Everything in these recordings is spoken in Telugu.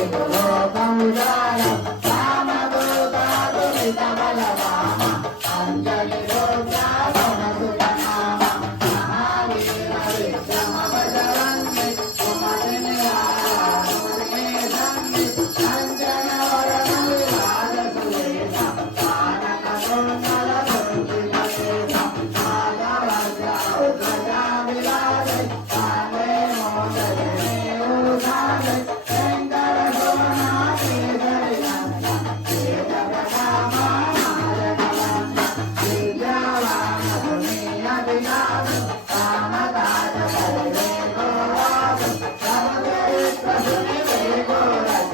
Ram Ram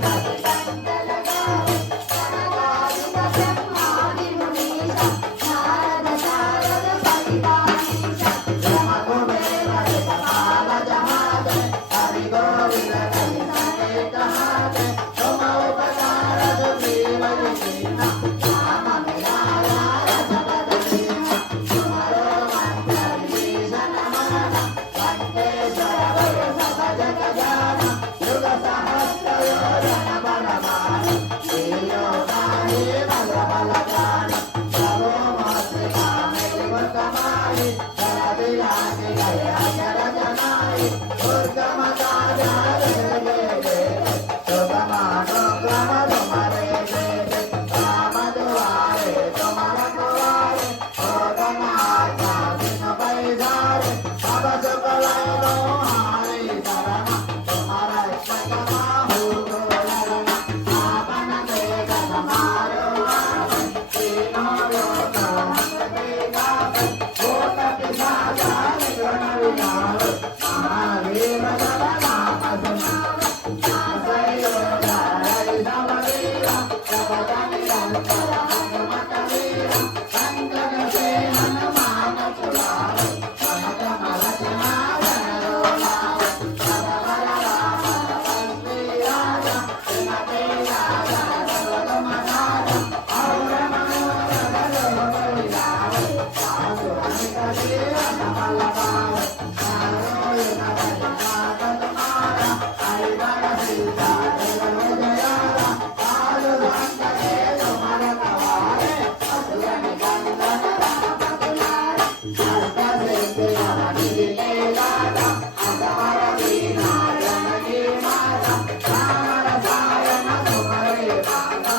Bye. Bye.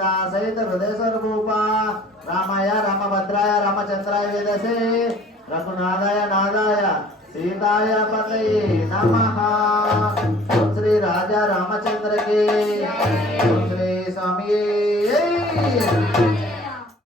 Sita సహిత హృదయ స్వరూప రామాయ రామభద్రాయ రామచంద్రాయ వేదసే. రఘునాథాయ నాదాయ సీతాయ పతయే నమః.